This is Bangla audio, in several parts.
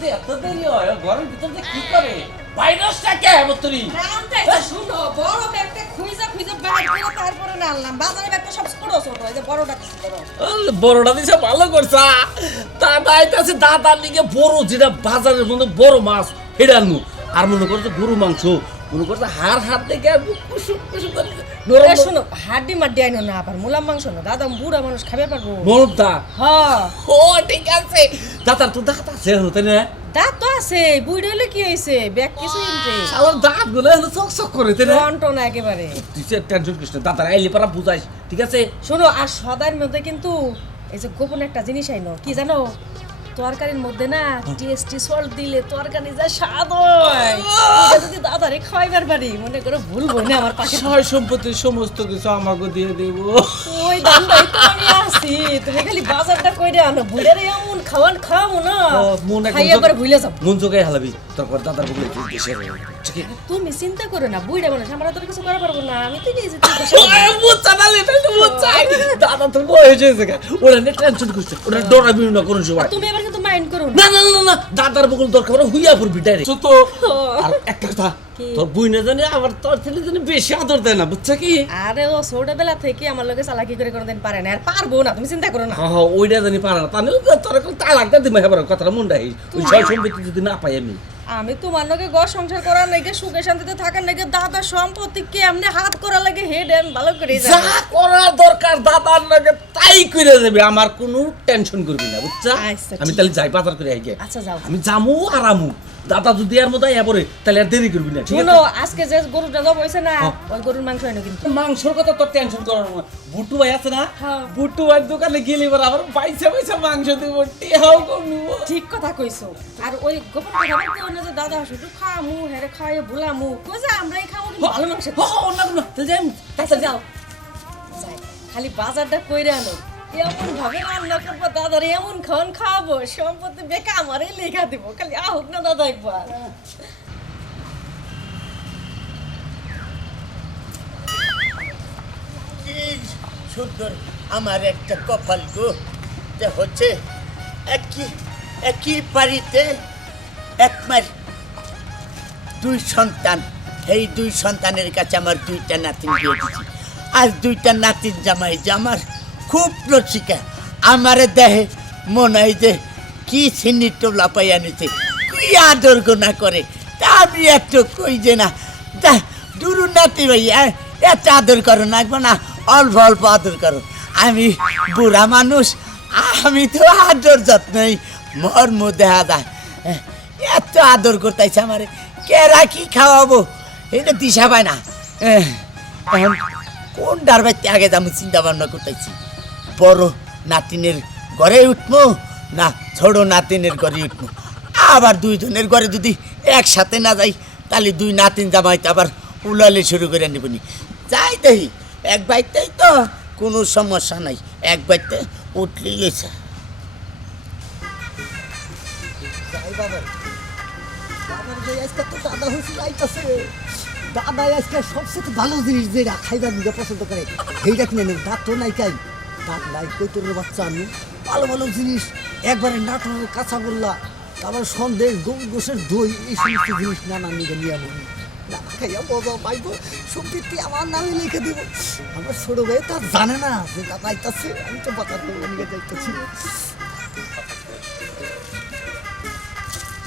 যে এত দেরি হয় ঘরের ভিতর কি করে? ভাইরাসটা কে এটা শুনো বড় ব্যাগটা খুঁজে খুঁজে বার করে তারপরে না আনলাম। বাজারে ব্যাগটা সব ছোট ছোট এই যে বড়টা বড় বড়টা দিছে ভালো করছা তা দাইতাছে দাদার লিগে বড় যেটা বাজারের মধ্যে বড় মাছ এটা আর মনে করছে গরু মাংস মনে করছে হাড় হাত দেখে কুসুম কুসুম করে নরম হাড্ডি মাড্ডি আইনো না আবার মুলাম মাংস না দাদা বুড়া মানুষ খাবে পারব মরদা হ্যাঁ। ও ঠিক আছে। দাদার তো দাঁত আছে হতে না? দাঁত তো আছে বুড়ি হলে কি হয়েছে? ব্যাগ কিছু ইনতে দাঁতগুলো চক চক করে তাই না? টন একেবারে। তুই টেনশন করিস না দাদার আইলে পারা বুঝাইস ঠিক আছে? শোনো আর সদার মধ্যে কিন্তু এই যে গোপন একটা জিনিস আইনো কি জানো? তরকারির মধ্যে না টিএসটি সল্ট দিলে তরকারি যা স্বাদ হয়। যদি দাদারে খাইবার পারি মনে করো ভুলবই না আমার পাশে সয় সম্পত্তির সমস্ত কিছু আমাকে দিয়ে দেব। ওই দান্দাই তো আমি আছি তুমি খালি বাজারটা কইরে আনো। ভুলে রে এমন খাওয়ান খাও না। মন একবার ভুলে যাও মন জোগাই হালাবি? তারপর দাদার বলে দেশে তুমি চিন্তা করো না বুড়া মানুষ আমরা তো কিছু করা পারব না আমি তো নিজে বুঝছা না লেটা বুঝছা দাদা তোর বয়স হয়েছে ওরা নিয়ে টেনশন করছে ওরা ডরাবি না কোনো সময় তুমি এবার কিন্তু মাইন্ড করো না। না না না না দাদার বকুল দরকার হুইয়া পড়বি ডাইরেক্ট তো আর একটা কথা তোর বই না জানে আবার তোর ছেলে জানে বেশি আদর দেয় না বুঝছা কি? আরে ও ছোটবেলা থেকে আমার লগে চালাকি করে কোনোদিন পারে না আর পারব না তুমি চিন্তা করো না। হ্যাঁ হ্যাঁ ওইটা জানি পারে না। তাহলে তোর তালাক দিয়ে দিমা হেবার ওই সম্পত্তি যদি না পাই আমি। আমি তোমার লগে ঘর সংসার করার নাকি সুখে শান্তিতে থাকার নাকি দাদা সম্পত্তি এমনি হাত করা লাগে হেড এন্ড ভালো করে যা করার করা দরকার দাদার লাগে তাই করে দেবে আমার কোনো টেনশন করবি না বুঝছা? আচ্ছা, আমি তাহলে যাই বাজার করে আইগে। আচ্ছা যাও। আমি যামু আর আমু। দাদা যদি আর মতো পরে তাহলে আর দেরি করবি না ঠিক শুনো আছে? আজকে যে গরুটা জব হয়েছে না হ্যাঁ। ওই গরুর মাংস এনে কিন্তু মাংসর কথা তোর টেনশন করার না বুটু ভাই আছে না? হ্যাঁ। বুটু ভাই দোকানে গেলে এবার আবার পয়সা পয়সা মাংস দিব টিহাও কম নিব ঠিক কথা কইছো। আর ওই গোপন কথা বলতে হয় না যে দাদা শুধু খামু হেরে খাইয়ে ভুলামু। যে আমরাই খামু কিন্তু ভালো মাংস হ হ না না তাহলে যাই আচ্ছা যাও। যাই। খালি বাজারটা কইরে আনো। এমন ভাবে রান্না করব, দাদার এমন খান খাব সম্পত্তি বেকা আমারই লেখা দিব, খালি আহুক না দাদা একবার। সুন্দর আমার একটা কপাল গো। যে হচ্ছে একই একই বাড়িতে একমার দুই সন্তান। এই দুই সন্তানের কাছে আমার দুইটা নাতিন দিয়ে দিচ্ছি আর দুইটা নাতিন জামাই, যে আমার খুব রসিকা আমারে দেহে মনে হয় যে কি সিন্নি টোলা পাই আনিছে, কি আদর গোনা করে, তা আমি একটু কই যে না। তা দুরু নাতি ভাইয়া এত আদর করো না না, অল্প অল্প আদর করো। আমি বুড়া মানুষ, আমি তো আদর যত্নই মর্ম দেখা যায়। এত আদর করতেছে আমারে, কেরা কি খাওয়াবো? এটা দিশা পায় না। কোন ডারবাইতে আগে যাব চিন্তা ভাবনা করতেছি। বড় নাতিনের ঘরে উঠবো না ছোট নাতিনের ঘরে উঠবো আবার দুইজনের ঘরে যদি একসাথে না যাই, তাহলে দুই নাতিন জামাইতে আবার উলালে শুরু করে নেবনি। যাই দেখি, এক বাইতেই তো কোনো সমস্যা নাই, এক বাইতে উঠলেই যাই বাবার বাবার যে আজকে তো দাদা হুসি আইতাছে দাদা আজকে সবচেয়ে ভালো জিনিস যেটা খাইবার নিজে পছন্দ করে, সেইটা কিনে নেব। দাঁত তো নাই কাই? দাঁত নাই কই তোর বাচ্চা আমি? ভালো ভালো জিনিস, একবারে নাটোরের কাঁচা বললা তারপর সন্দেশ গরু গোসের দই, এই সমস্ত জিনিস নানা নিয়ে নিয়ে আনব না খাইয়া মজা পাইবো, সম্পত্তি আমার নামে লিখে দেবো। আমার ছোট ভাই তা জানে না যে দাদা আইতাছে, আমি তো বাজার করব, নিয়ে যাইতেছি।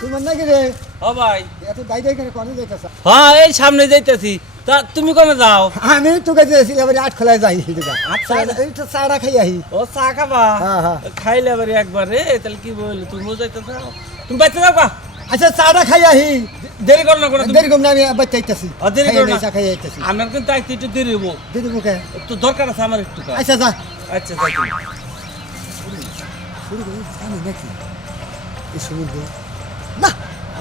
তোমার নাকি রে? ও ভাই। এত দায়ী দায়ী করে কনে যাইতেছ? হ্যাঁ এই সামনে যাইতেছি। তা তুমি কোনে যাও? আমি তোকে দিয়েছি এবার আট খোলায় যাই। সেটা আট চারা খোলায়? এই তো চারা খাই আহি। ও চা খাবা? হ্যাঁ, হ্যাঁ। খাইলে এবারে একবার রে তাহলে কি বললি তুমিও যাইতে চাও? তুমি বাইতে যাও কা আচ্ছা চারা খাই আহি। দেরি করো না কোনো তুমি। দেরি কম না আমি আবার চাইতেছি ও, দেরি করো না। চা খাই আইতেছি। আমার কিন্তু আইতে একটু দেরি হব দিদি মুখে তো দরকার আছে আমার একটু কাজ। আচ্ছা যা। আচ্ছা যাই তুমি। শুরু করি জানি নাকি? এই সমুদ্র না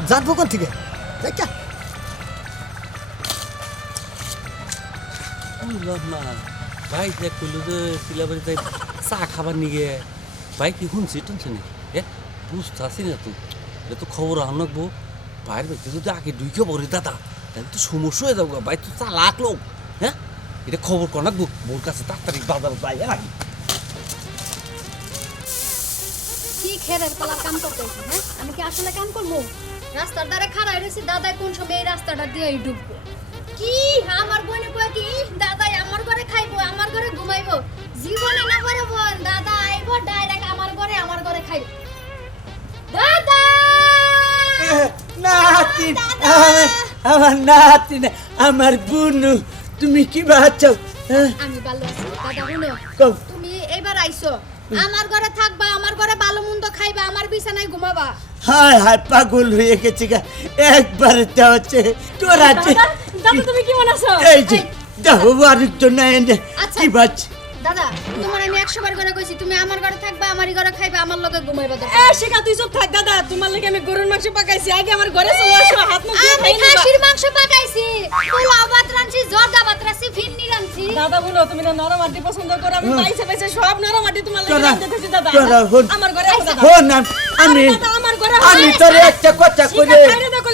জানব কোন থেকে? দেখা না ভাই যে কইলো যে সিলাবাড়ি যাই চা খাবার নিগে। ভাই কি শুনছি টুনছে নাকি? এ বুঝতে আসি না তো। এটা তো খবর আনব ভাইয়ের ব্যক্তি যদি আগে দুইকে বলি দাদা তাহলে তো সমস্যা হয়ে যাব ভাই তো চা লাখ লোক হ্যাঁ? এটা খবর কনাকবো মোর কাছে তাড়াতাড়ি বাজার যাই আগে কি খেরের পালার কাম করতেছি হ্যাঁ? আমি কি আসলে কাম করব? রাস্তার ধারে খাড়াই রয়েছি দাদা কোন সময় এই রাস্তাটা দিয়ে ঢুকবো কি? আমার বোনে কয় কি? দাদাই আমার ঘরে খাইবো আমার ঘরে ঘুমাইবো। জীবনে না করে বোন দাদা আইবো ডাইরেক্ট আমার ঘরে আমার ঘরে খাইবো। দাদা! নাতিন আমার আমার নাতিন আমার বুনু তুমি কি ভাবছ হ্যাঁ? আমি ভালো আছি দাদা কও। তুমি এবার আইছো আমার ঘরে থাকবা আমার ঘরে ভালো মন্দ খাইবা আমার বিছানায় ঘুমাবা। হায় হায় পাগল হয়ে গেছে গা। একবারে তা হচ্ছে তোরা যে দাদা তুমি কি মনে আছো? এই যে দেখো আরেকজন না এনে। আচ্ছা। কি বাচ দাদা তোমার আমি একশো বার করে কইছি তুমি আমার ঘরে থাকবা আমারই ঘরে খাইবা আমার লগে ঘুমাইবা এ শিখা তুই চুপ থাক দাদা তোমার লাগে আমি গরুর মাংস পাকাইছি আগে আমার ঘরে চলে আসো হাত মুখ ধুয়ে আমি খাই নিবা। খাসির মাংস পাকাইছি পোলাও ভাত রাঁধছি জর্দা ভাত রাঁধছি ফিরনি রাঁধছি দাদা বলো তুমি না নরম মাটি পছন্দ করো আমি পাইছে পাইছে সব নরম মাটি তোমার লাগে দিতেছি দাদা আমার ঘরে আসো দাদা। আমি আমি। তোর একটা কথা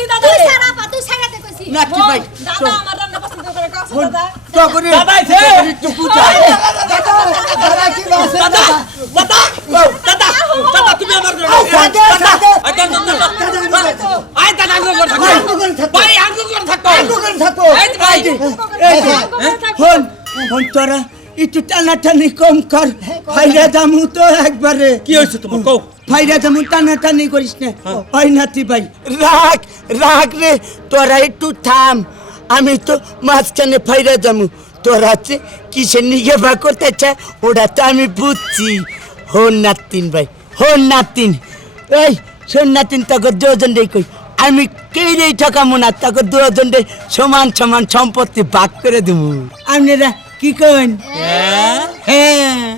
দাদা তুই। সারা পা তুই সারাতে কইছি নাতি ভাই দাদা আমার রান্না পছন্দ করে কাছে দাদা তগরে দাদা আইছে। একটু বুঝা দাদা দাদা কি বাসে দাদা দাদা দাদা দাদা তুমি আমার ঘরে আয়, সাথে, সাথে। আয়, দাদা, দাদা, দাদা। আয়, দাদা, করে থাকো। আয়, আঙ্গুল করে থাকো। ভাই, আঙ্গুল করে থাকো। আঙ্গুল করে থাকো। এই ভাই। এই হন হন তোরা একটু টানাটানি কম কর। ফাইরা দামু তো একবারে। কি হয়েছে তোমার? কও। ফাইরা দামু টানাটানি করিস না। ওই নাতি ভাই। রাগ রাগ রে তোরা একটু থাম। আমি তো মাঝখানে ফাইরা দামু। তোরা যে কিসের নিগে বা করতেছে ওটা তো আমি বুঝছি। হন নাতিন ভাই হন নাতিন। এই শোন নাতিন তোকে দুজন রে কই। আমি কেইরেই ঠকামু না তোকে দুজন রে সমান সমান সম্পত্তি ভাগ করে দেবো। আপনারা কি কন হ্যাঁ।